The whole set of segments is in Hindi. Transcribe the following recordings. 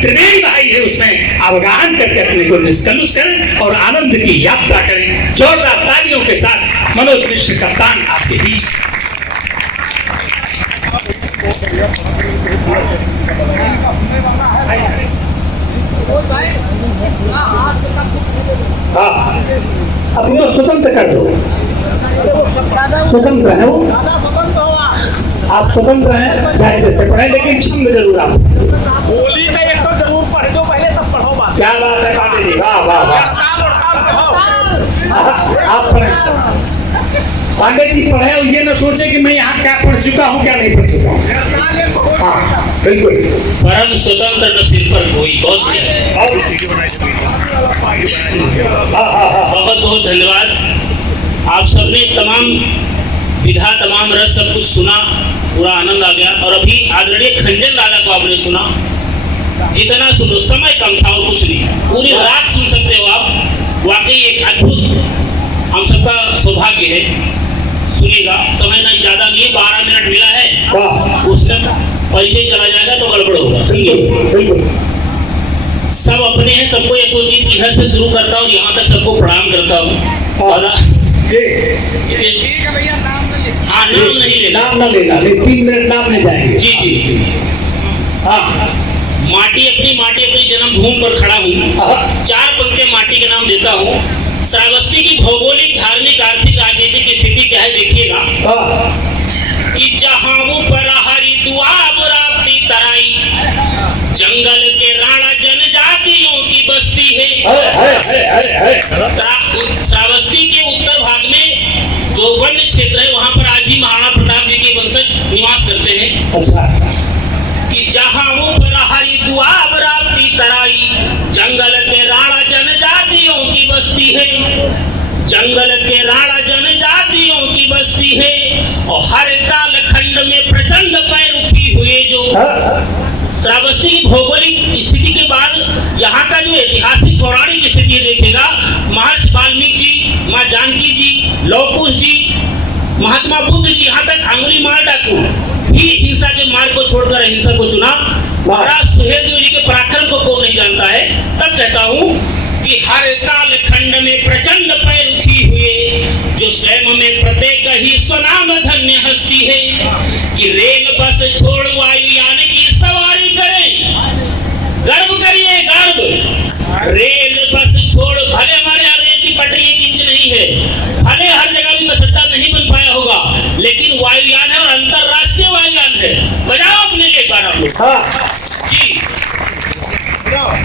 त्रिवेणी भाई है उसमें अवगाहन करके अपने को निष्कलुष करें और आनंद की यात्रा करें। जोरदार तालियों के साथ मनोज मिश्र कप्तान आपके बीच। हाँ, अब इनको स्वतंत्र कर दो। स्वतंत्र है वो, आप स्वतंत्र हैं, चाहे जैसे पढ़े, लेकिन छंद जरूर आप होली का एक तो जरूर पढ़ दो पहले, तब पढ़ो बात। क्या बात है पांडे जी, वाह वाह वाह। आप पढ़े पांडे जी, पढ़े और ये न सोचे कि मैं यहाँ क्या पढ़ चुका हूँ क्या नहीं पढ़ चुका हूँ। हाँ बिल्कुल, परम स्वतंत्र न सिर पर कोई। बहुत बहुत बहुत धन्यवाद। आप सबने तमाम विधा, तमाम रस, सब कुछ सुना, पूरा आनंद आ गया। और अभी आदरणीय खंजन दादा को आपने सुना, जितना सुनो, समय कम था और कुछ नहीं, पूरी रात सुन सकते हो आप। वाकई एक अद्भुत हम सबका सौभाग्य है। सुनिएगा, समय नहीं ज्यादा नहीं है, 12 मिनट मिला है, उसका परिचय चला जाएगा तो गड़बड़ होगा। बिल्कुल सब अपने हैं, सबको एक चीज इधर से शुरू करता हूँ, यहाँ तक सबको प्रणाम करता हूँ। हाँ, नाम नहीं लेना, नाम ना लेना, 3 मिनट नाम ले जाएंगे। जी जी जी। हाँ, माटी अपनी जन्मभूमि पर खड़ा हूँ। 4 पंक्तियां माटी के नाम देता हूँ। श्रावस्ती की भौगोलिक, धार्मिक, आर्थिक, राजनीतिक स्थिति क्या है देखिएगा कि जहाँ वो पराहरी दुआब राप्ती तराई, जंगल के राणा जनजातियों की बस्ती है। श्रावस्ती के उत्तर भाग में जो वन्य क्षेत्र है, वहाँ पर आज भी महाराणा प्रताप जी के वंशज निवास करते हैं। अच्छा, कि जहाँ वो पराहरी दुआब राप्ती तराई, जंगल के राणा जनजातियों की बस्ती है। जंगल के राणा जनजातियों की बस्ती है। और हर काल खंड में प्रचंड पैरुखी हुए जो श्रावस्ती की भौगोलिक स्थिति के बाद यहाँ का जो ऐतिहासिक पौराणिक स्थिति देखेगा, महर्षि वाल्मीकि जी, माँ जानकी जी, लौह कुश जी, महात्मा बुद्ध जी, यहाँ तक अंगुली मार डाकू भी हिंसा के मार्ग को छोड़कर अहिंसा को चुना। महाराज सुहेलदेव जी के पराक्रम को कौन नहीं जानता है। तब कहता हूँ कि हर काल खंड में प्रचंड पैरुखी हुए जो स्वयं में प्रत्येक ही स्वनाम धन्य हस्ती है। कि रेल बस छोड़ वायुयान की सवारी करें, गर्व करिए गर्व। रेल बस छोड़, भले हमारे यहाँ रेल की पटरी 1 इंच नहीं है, भले हर जगह भी बस अड्डा नहीं बन पाया होगा, लेकिन वायुयान है और अंतरराष्ट्रीय वायुयान है। बजाओ अपने लिए बार आप लोग जी।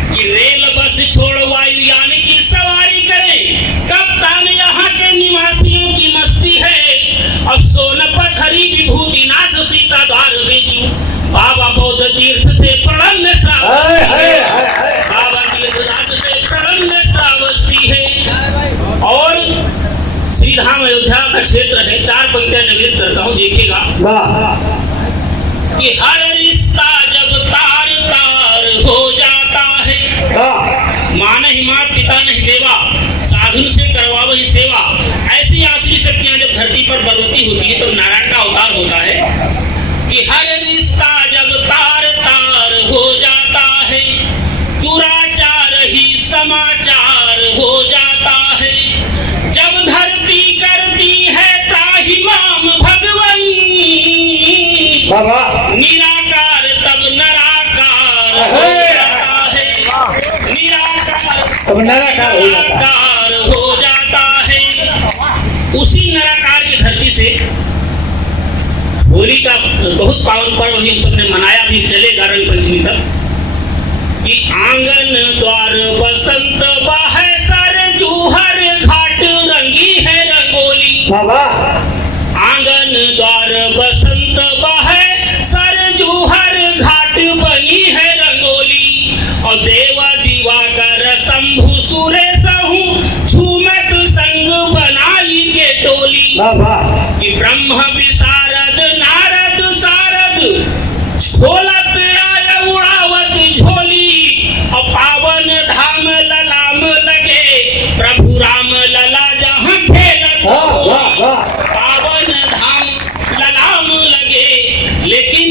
कि रेल बस छोड़ वायुयान की सवारी करें, कप्तान यहाँ के निवासियों की मस्ती है। और सोन पथरी विभूति नाथ सीता द्वार बेचू, बाबा बौद्ध तीर्थ से प्रणम्य बाबा तीर्थनाथ से प्रणम्य श्रावस्ती है। और श्री धाम अयोध्या का क्षेत्र है। 4 पंक्तियां निवेदित करता हूँ, देखिएगा कि हर रिश्ता जब तार तार हो जाता है, माँ नहीं माँ, पिता नहीं देवा, साधु से करवा वही सेवा। ऐसी आसुरी शक्तियां जब धरती पर बलवती होती है, तो नारायण का अवतार होता है। कि हर रिश्ता जब तार तार हो जाता है, दुराचार ही समाचार हो जाता है। जब धरती करती है त्राहिमाम भगवन, निराकार तब नराकार हो जाता है। निराकार हो जाता है। उसी नराकार की धरती से होली का बहुत पावन पर्व हम सबने मनाया, भी चलेगा रंग पंचमी तक। कि आंगन द्वार बसंत बाहे सर जूहर घाट रंगी है रंगोली। आंगन द्वार बसंत बाहे सर जूहर घाट बनी है रंगोली। और देवा दिवाकर शंभु सुरेश हूँ, झूमत संग बनाई के टोली। कि ब्रह्म विशारद नारद सारद, झोलत आय उड़ावत झोली। और पावन धाम ललाम लगे, प्रभु राम लला जहाँ खेलत होली। पावन धाम ललाम लगे। लेकिन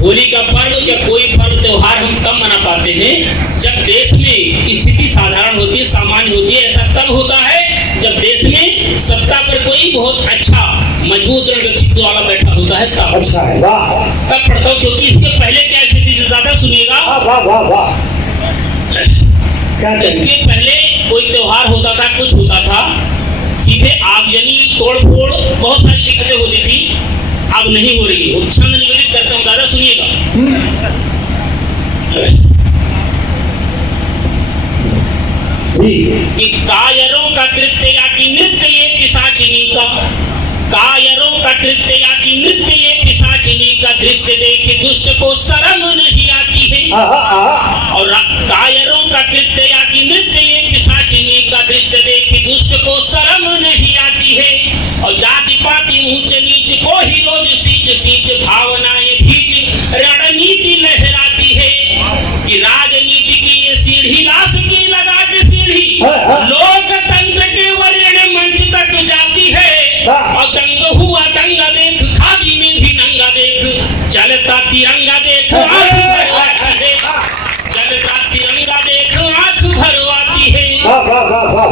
होली का का पर्व या कोई पर्व त्योहार हम तब मना पाते हैं जब देश में स्थिति साधारण होती है, सामान्य होती है। ऐसा तब होता है जब देश में सत्ता पर कोई बहुत अच्छा मजबूत दृढ़ व्यक्तित्व वाला बैठा होता है तब। अच्छा है, वाह। तब पढ़ता हूँ, क्योंकि इसके पहले क्या स्थिति चलता था सुनिएगा। वाह वाह वाह। क्या इसके पहले कोई त्योहार होता था, कुछ होता था, सीधे आगजनी, तोड़फोड़, बहुत सारी दिक्कतें होती थी। अब नहीं हो रही है। छंद निवेदित करता हूँ, दादा सुनिएगा। जी। कि कायरों का कृत्य या कि नृत्य ये पिशाचिनी का, कायरों का कृत्य या कि नृत्य ये पिशाचिनी का दृश्य देखे दुष्ट को शर्म नहीं आती है। और कायरों का कृत्य या कि नृत्य ये पिशाचिनी का दृश्य देखे दुष्ट को शर्म नहीं आती है। और जाति पाति ऊंच नीच को ही रोज सींच सींच भावनाएं भीज रणनीति लहराती है। कि राजनीति की ये सीढ़ी लाश की लगा के सीढ़ी लोकतंत्र के वरीण मंच तक जाती है। और दंग हुआ दंगा देख, खादी में भी नंगा देख, चलता तिरंगा देख, चलता तिरंगा देख आंख भरवाती है। बहुत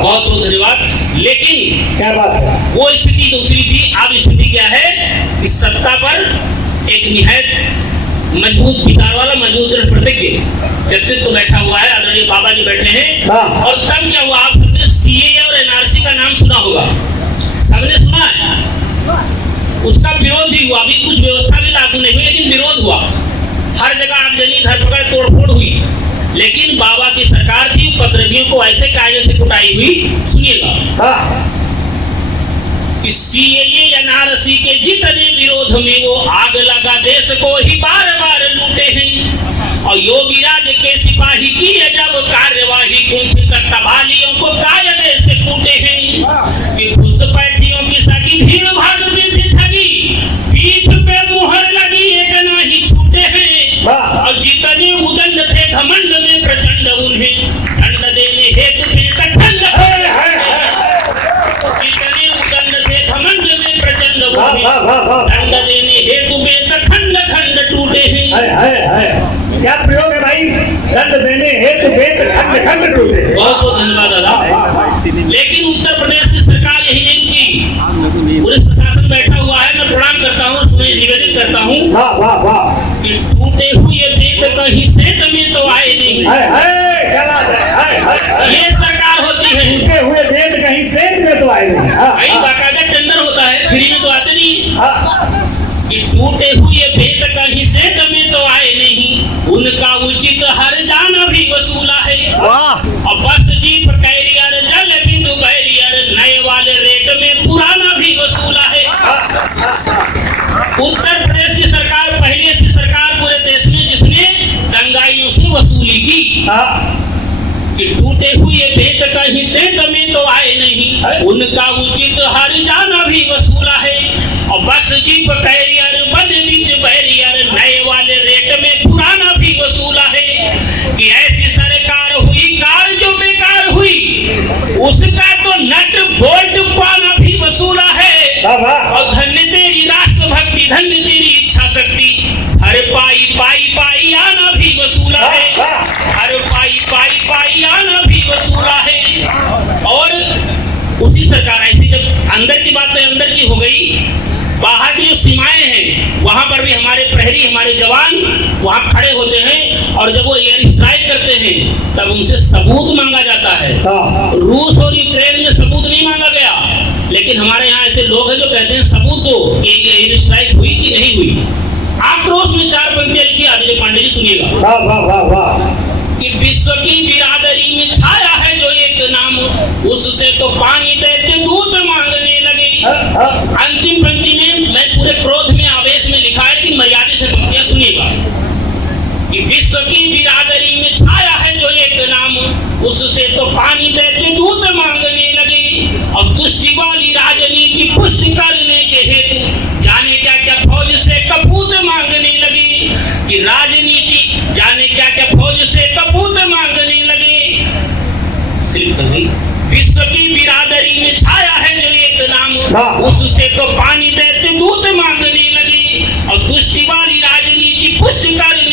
बहुत धन्यवाद। लेकिन क्या बात है, वो स्थिति दूसरी थी। अब स्थिति क्या है कि सत्ता पर एक निहायत मजबूत विचार वाला, मजबूत दृढ़ प्रतिज्ञ व्यक्तित्व बैठा हुआ है। आदरणीय बाबा जी बैठे हैं। और तब क्या हुआ, आप सबने सीए और एनआरसी का नाम सुना होगा, सबने सुना है। उसका विरोध भी हुआ, अभी कुछ व्यवस्था भी लागू नहीं हुई, लेकिन विरोध हुआ। हर जगह आगजनी, धरपकड़, तोड़फोड़ हुई। लेकिन बाबा की सरकार थी, उपद्रवियों को ऐसे कायदे से कुटाई हुई। सुनिएगा, सीएए एनआरसी के जितने विरोध में वो आग लगा देश को ही बार बार लूटे हैं। और योगी राज के सिपाही की जब कार्यवाही कुंठित तबालियों को कायदे से कूटे हैं। कि घुसपैठियों की सकी भीड़ भागती थी ठगी, पीठ पे मुहर लगी एक नहीं छूटे हैं। और जितने उदंड थे घमंड में प्रचंड उन्हें दंड देने हेतु बेतखंड, जितने उदंड थे घमंड में प्रचंड उन्हें दंड देने हेतु बेतखंड खंड टूटे हैं। क्या प्रयोग है भाई, दंड देने हेतु खंड खंड टूटे। बहुत बहुत धन्यवाद दादा। लेकिन उत्तर प्रदेश की सरकार यही नहीं रुकी, पुलिस प्रशासन बैठा हुआ है। मैं प्रणाम करता हूँ, उसमें निवेदित करता हूँ कि टूटे हुए बेत कहीं सेत में तो आए नहीं। ये सरकार होती है। टूटे हुए बेत कहीं सेत में तो आए नहीं। भाई बाकायदा टेंडर होता है, फ्री में तो आते नहीं। कि टूटे हुए भेद कहीं सेत में तो आए नहीं, उनका उचित हर जाना भी वसूला है। और बस जीप कैरियर जल बिंदु बैरियर नए वाले रेट में पुराना भी वसूला है। उत्तर प्रदेश की सरकार पहले ऐसी सरकार पूरे देश में जिसने दंगाइयों से वसूली की। कि टूटे हुए भेद कहीं सेत में तो आए नहीं, उनका उचित हर जाना भी वसूला है। और बस जीप कैरियर बन बीच बैरियर नए वाले रेट में पुराना भी वसूला है। कि ऐसी सरकार हुई कार जो बेकार हुई, उसका तो नट बोल्ट पाना भी वसूला है। और धन्य तेरी राष्ट्रभक्ति, धन्य तेरी इच्छा शक्ति, हर पाई पाई पाई आना भी वसूला है। हर पाई पाई पाई आना भी वसूला है। और उसी सरकार ऐसी जब अंदर की बात अंदर की हो गई, बाहर की जो सीमाएं हैं वहां पर भी हमारे प्रहरी, हमारे जवान वहां खड़े होते हैं। और जब वो एयर स्ट्राइक करते हैं तब उनसे सबूत मांगा जाता है। रूस और यूक्रेन में सबूत नहीं मांगा गया, लेकिन हमारे यहाँ ऐसे लोग हैं जो कहते हैं सबूत दो कि एयर स्ट्राइक हुई कि नहीं हुई। आक्रोश में 4 पंक्तियां लिखी आदित्य पांडे जी, सुनिएगा। कि विश्व की बिरादरी में छाया है जो एक नाम, उससे तो पानी देते दूध मांगने लगे। अंतिम पंक्ति में मैं पूरे क्रोध में, आवेश में लिखा है कि मर्यादित से पंक्तियां सुनिएगा। कि विश्व की बिरादरी में छाया है जो एक नाम, उससे तो पानी देते दूध मांगने लगे। और तुष्टि वाली राजनीति पुष्टि करने के हेतु जाने क्या क्या फौज से कपूत मांगने लगे। कि राजनीति जाने क्या क्या फौज से कपूत मांगने लगे। विश्व की बिरादरी में छाया है जो एक नाम, उससे तो पानी देते दूध मांगने लगे। और तुष्टि वाली राजनीति पुष्टि करने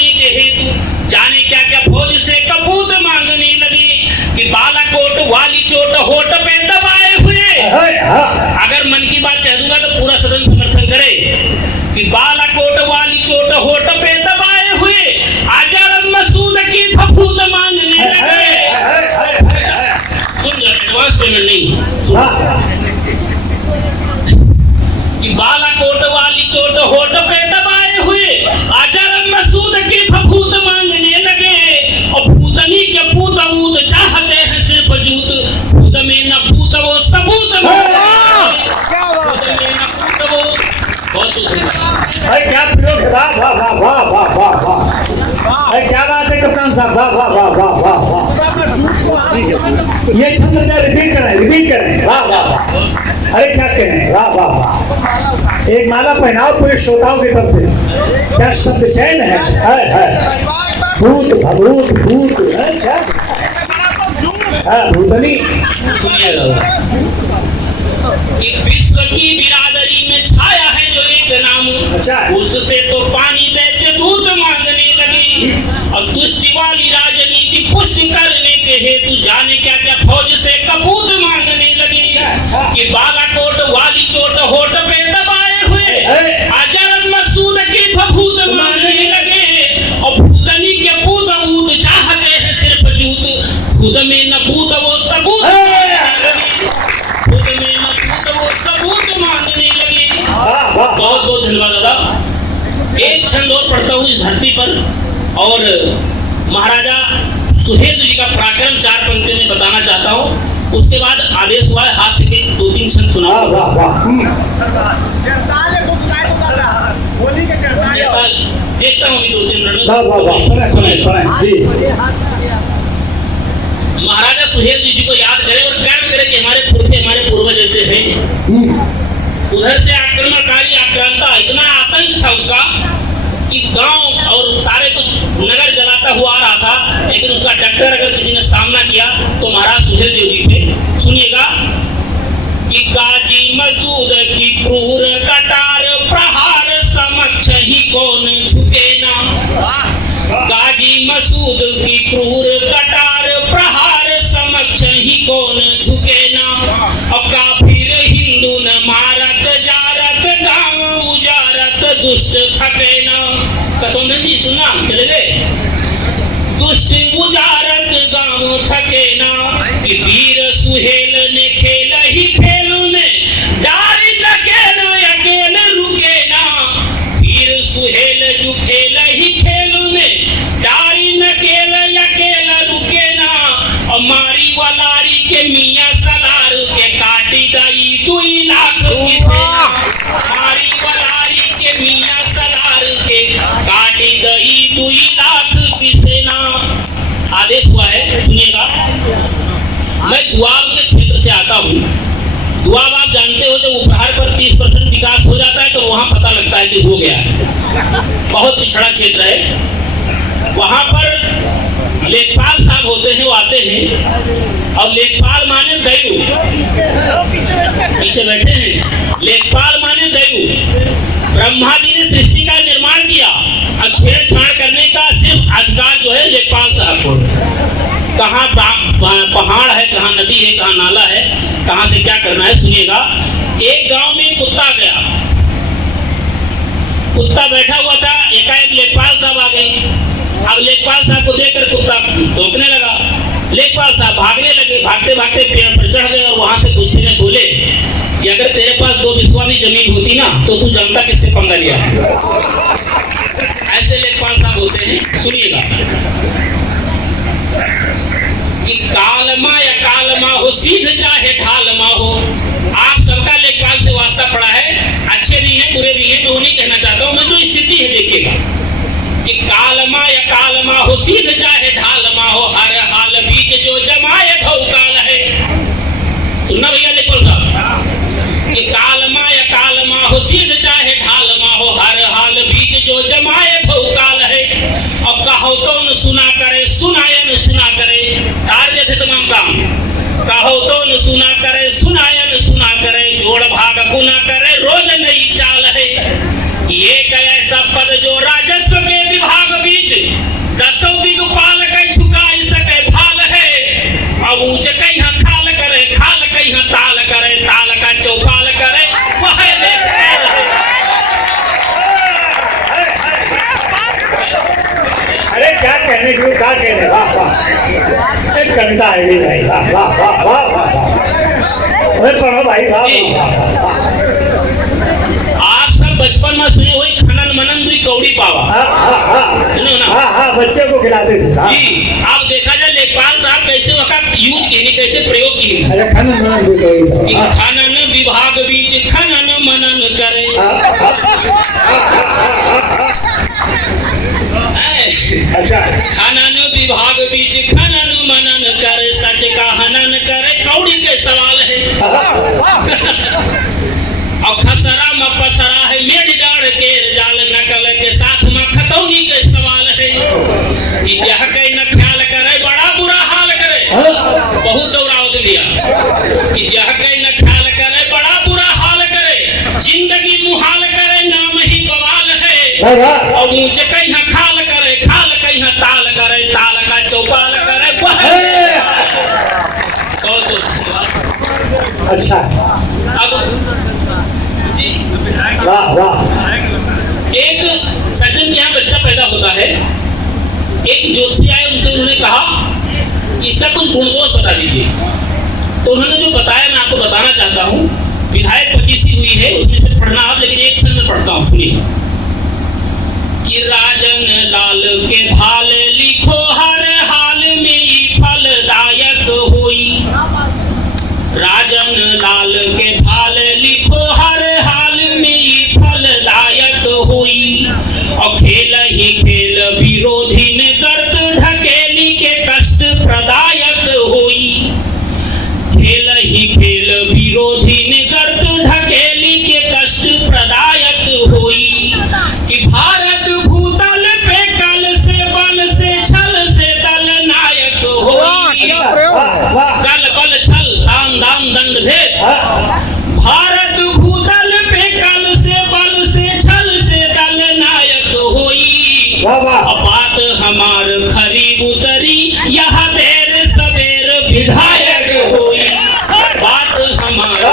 वाली चोट होठ पे दबाए हुए। अगर मन की बात कह दूंगा तो पूरा सदन समर्थन करे कि बालाकोट वाली चोट होठ पे दबाए हुए अजर मसूद की फफूंद मांगने लगे। सुन जा, एडवांस पेमेंट नहीं। कि बालाकोट वाली चोट होठ पे दबाए हुए अजर मसूद की फफूंद मांगने लगे। और भूतनी के पूत ऊत चाहते हैं सिर्फ जूत, खुद में न पूत वो सबूत क्या प्रयोग, वाह वाह वाह वाह वाह वाह वाह, क्या बात है कप्तान साहब, वाह वाह वाह वाह वाह वाह। ये छंद रिपीट करें, वाह वाह वाह। अरे क्या कहें, वाह वाह वाह। एक माला पहनाओ पूरे श्रोताओं की तरफ से। क्या शब्द चयन है, भूत भभूत भूत है क्या, भूतनी। विश्व की बिरादरी में छाया है जो एक नाम, उससे तो पानी देते दूध मांगने लगी। और दुष्टि वाली राजनीति पुष्टि करने के हेतु जाने क्या क्या फौज से कपूत मांगने लगी। कि बालाकोट वाली चोट होठ पे दबाए हुए अजर मसूद की फफूंद मांगने लगे। और भूतनी के पूत ऊत चाहते हैं सिर्फ जूत, खुद में न पूत वो सबूत मांगने लगे। बहुत बहुत धन्यवाद दादा। एक छंद और पढ़ता हूँ इस धरती पर, और महाराजा सुहेल जी का पराक्रम 4 पंक्ति में बताना चाहता हूँ। उसके बाद आदेश हुआ है हास्य के 2-3 छंद सुना। देखता हूँ 2-3 मिनट में। महाराजा सुहेल जी को याद करें और गर्व करें कि हमारे पुरखे हमारे पूर्वज जैसे हैं। उधर से आक्रमणकारी आक्रांता इतना आतंक था उसका कि गांव और सारे कुछ नगर जलाता हुआ आ रहा था, लेकिन उसका डॉक्टर अगर किसी ने सामना किया तो महाराज सुहेल देव जी थे। सुनिएगा कि गाजी मसूद की क्रूर कटार प्रहार समक्ष ही कौन झुके ना। गाजी मसूद की क्रूर कटार प्रहार समक्ष ही कौन झुके ना। और काफिर हिंदू न मारत जारत गांव उजारत दुष्ट थके ना। कसौंधन जी सुनना, चले गए। दुष्ट उजारत गांव थके ना। कि वीर सुहेल ने खेल ही खेल में डारी न खेल अकेल रुके ना। वीर सुहेल जो खेल ही खेल में डारी न खेल अकेल रुके ना। और मारी वलारी के मियां सलार के काटी दई 2 लाख की सेना। मारी वलारी के मियां सलार के काटी दई 2 लाख की सेना। आदेश हुआ है, सुनिएगा। मैं दुआब के क्षेत्र से आता हूँ। दुआब आप जानते हो जब उपहार पर 30% विकास हो जाता है तो वहाँ पता लगता है कि हो गया है। बहुत पिछड़ा क्षेत्र है। वहाँ पर लेखपाल साहब होते हैं, वो आते हैं। और लेखपाल माने दयु, पीछे बैठे हैं। लेखपाल माने दयु। ब्रह्मा जी ने सृष्टि का निर्माण किया और छेड़छाड़ करने का सिर्फ अधिकार जो है लेखपाल साहब को। कहाँ पहाड़ है, कहाँ नदी है, कहाँ नाला है, कहाँ से क्या करना है, सुनिएगा। एक गांव में कुत्ता गया। कुत्ता बैठा हुआ था, एकाएक लेखपाल साहब आ गए। अब लेखपाल साहब को देखकर कुत्ता भौंकने लगा। लेखपाल साहब भागने लगे, भागते भागते पेड़ पर चढ़ गए और वहां से गुस्से में बोले कि अगर तेरे पास 2 बिस्वा भी जमीन होती ना तो तू जनता किससे पंगा लिया। ऐसे लेखपाल साहब होते हैं। सुनिएगा कि कालमा या कालमा हो, सीध चाहे ढालमा हो। आप सबका लेखपाल से वास्ता पड़ा है, अच्छे भी हैं बुरे भी हैं, मैं वो नहीं कहना चाहता हूँ। मैं जो स्थिति है देखिएगा कि कालमा या कालमा हो, सीध चाहे ढालमा हो, हर हाल बीच जो जमाए भौकाल है। सुनना भैया लेखपाल साहब कि कालमा या कालमा हो, सीध चाहे ढालमा हो, हर हाल बीच जो जमाए भौकाल है। और कहो तो न सुना करे, सुनाया न सुना करे, टारगेट है तमाम काम। कहो तो न सुना करे, सुनाया न सुना करे, जोड़ भाग गुना करे, रोज नई चाल है। ये ऐसा पद जो राजस्व के विभाग बीच 10 दिग्पाल के झुकाई सके भाल है। अब ऊंच कहीं कहने के क्या कहने, वाह वाह, एक कविता है भी भाई, वाह वाह वाह वाह वाह, अरे पढ़ो भाई, वाह वाह। आप सब बचपन में सुने हुए खनन मनन दुई कौड़ी पावा, हाँ बच्चे को खिलाते थे जी। आप देखा जाए लेखपाल साहब कैसे वक्त यूज की कैसे प्रयोग की, अरे खनन मनन दुई कौड़ी, खनन विभाग बीच खनन मनन करे, अच्छा खनन विभाग बीच खनन मनन करे, सच का हनन करे, कौड़ी के सवाल है। और खसरा में पसरा है, मेढ़ डाड़ के जाल, नकल के साथ में खतौनी के सवाल है। कि जह के न ख्याल करे बड़ा बुरा हाल करे, बहुत दौरावत लिया। कि जह के न ख्याल करे बड़ा बुरा हाल करे, जिंदगी मुहाल करे, नाम ही बवाल है। और मुझे कहीं खाल करे, खाल कहीं ताल करे, ताल का चौपाल करे, अच्छा अब वाह वाह। एक सज्जन के यहाँ बच्चा पैदा होता है, एक ज्योतिषी आए, उनसे उन्होंने कहा कि इसका कुछ गुण दोष बता दीजिए। तो उन्होंने जो बताया मैं आपको बताना चाहता हूँ। विधायक 25 हुई है, उसमें से पढ़ना आप, लेकिन एक छंद में पढ़ता हूँ, सुनिए। कि राजन लाल के भाल लिखो, हर हाल में फलदायक होई। राजन लाल के भाल लिखो, हर हाल में फलदायक होई। और खेल ही खेल विरोधी ने गर्द ढकेली के कष्ट प्रदायक होई। खेल ही खेल विरोधी ने गर्द ढकेली के कष्ट प्रदायक होई। कि भारत भूतल पे कल से बल से छल से दल नायक होई। कल बल छल साम दाम दंड भेद, भारत भूतल पे कल से बल से छल से दल नायक होई। बात हमार खरी उतरी, यह देर सवेर विधायक होई। बात हमार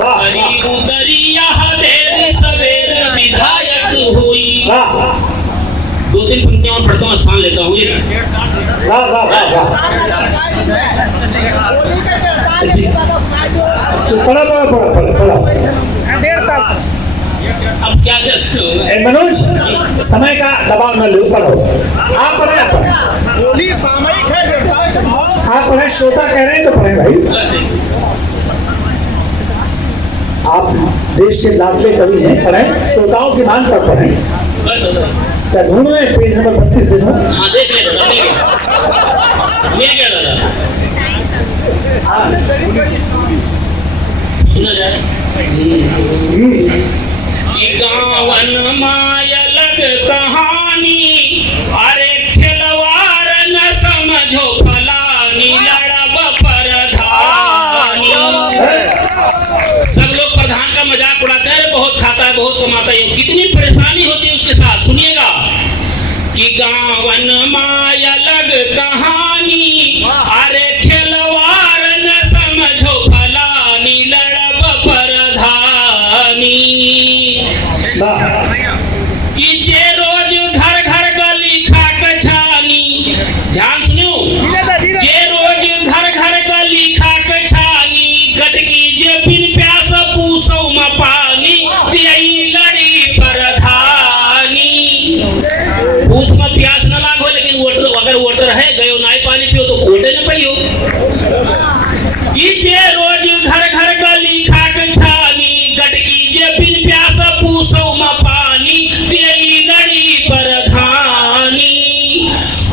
खरी उतरी, यह देर सवेर विधायक होई। 2-3 पंक्तियां और पढ़ता हूँ, स्थान लेता हूँ। वाह वाह वाह वाह, पढ़ा पढ़ा पढ़ा पढ़ा पढ़ा। अब क्या कर मनोज, समय का दबाव न लो, पढ़ो आप, पढ़े आप पढ़े, सामयिक है, आप पढ़े, श्रोता कह रहे हैं तो पढ़े भाई। आप देश के लाडले कवि हैं, पढ़े, श्रोताओं की मांग पर पढ़े। क्या ढूंढ रहे हैं? पेज नंबर 32 देखो। हाँ देख ले मिल गया दादा, सुना जाए। कि गावन माया लग कहानी, अरे खिलवाड़ न समझो फलानी, लड़ब प्रधानी। सब लोग प्रधान का मजाक उड़ाते हैं, बहुत खाता है बहुत कमाता है, कितनी परेशानी होती है उसके साथ। सुनिएगा कि गावन माया लग कहानी, अरे खिलवाड़ न समझो फलानी, लड़ब प्रधानी। कि जे रोज घर घर गली खाक छानी, ध्यान सुनो, जे रोज घर घर गली खाक छानी, गटकी जे बिन प्यास पूसौ में पानी, यही लड़ी प्रधानी। पूस में प्यास न लागो, लेकिन वोटर अगर वोटर है गयो नाई पानी पियो तो वोटे न पियो। कि जे रोज घर घर गली खाक छानी, गटकी जे बिन प्यास पूसौ में पानी, यही लड़ी प्रधानी।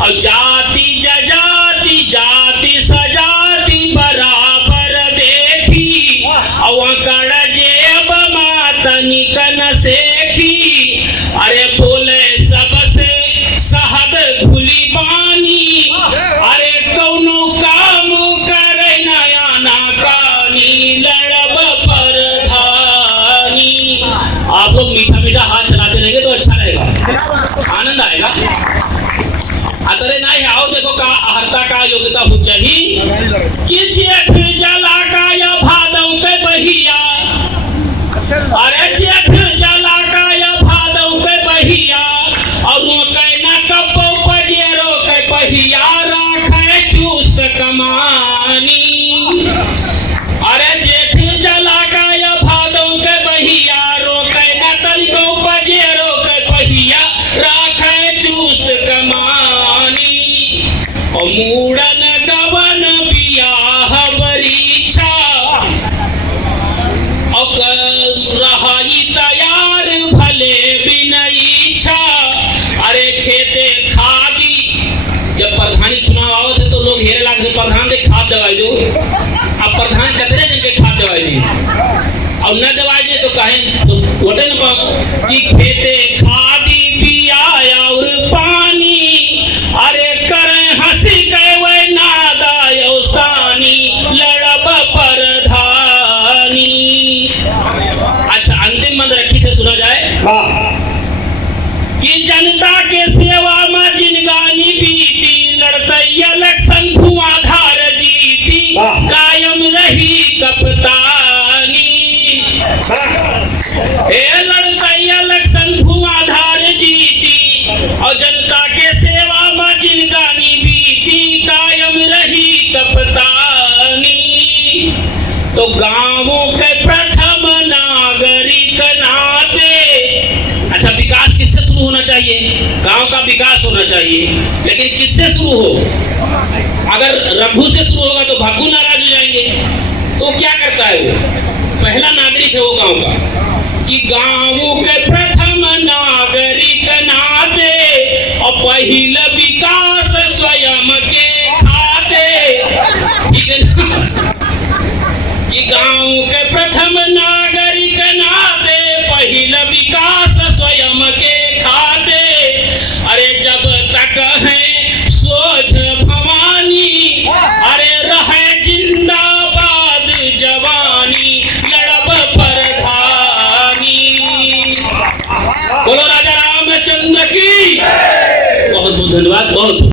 और जाति जजाति जाति सजाति बराबर देखी, और कड़ जेब मातनी कन सेखी। अरे बोले सबसे शहद घुली बानी, अरे कौनो काम करे नया ना कानी, लड़ब प्रधानी। आप लोग मीठा मीठा हाथ चलाते रहेंगे तो अच्छा रहेगा, आनंद आएगा। अतरे नहीं आओ, देखो का अहर्ता का योग्यता हो चाहिए। कि जेठ जला का या भादव के बहिया, अरे जेठ जला का या भादव के बहिया, और कहना कपो पजेरो के और मूड़न गवन बियाह बरीछा और रहाई तैयार भले बिनईछा। अरे खेते खादी, जब प्रधानी चुनाव आवत है तो लोग हेरे लाग से प्रधान दे खाद दवाई दो। अब प्रधान कतरे जन के खाद दवाई दी और न दवाई दे तो कहे तो वोटे न पाओ कि खेते खादी बिया और पानी। अरे करे हंसी कहे वै नादा सानी लड़ब परधानी। अच्छा अंतिम मंद रखी थे, सुना जाए कि जनता के सेवा में जिनगानी बीती लड़ते इलेक्शन धुआंधार जीती कायम रही कप्तानी। लड़ते इलेक्शन धुआंधार जीती और जनता के सेवा में जिनगानी बीती कायम रही कप्तानी। तो गांवों के प्रथम नागरिक नाते, अच्छा विकास किससे शुरू होना चाहिए? गांव का विकास होना चाहिए, लेकिन किससे शुरू हो? अगर रघु से शुरू होगा तो भग्गू नाराज हो जाएंगे। तो क्या करता है वो? पहला नागरिक है वो गांव का कि गांवों के प्रथम नागरिक नाते और पहला विकास स्वयं के खाते। ठीक है ना? कि गांव के प्रथम नागरिक नाते पहला विकास स्वयं के खाते। अरे जब तक है सोच भवानी, अरे रहे जिंदाबाद जवानी लड़ब परधानी। बोलो राजा रामचंद्र की बहुत बहुत धन्यवाद। बहुत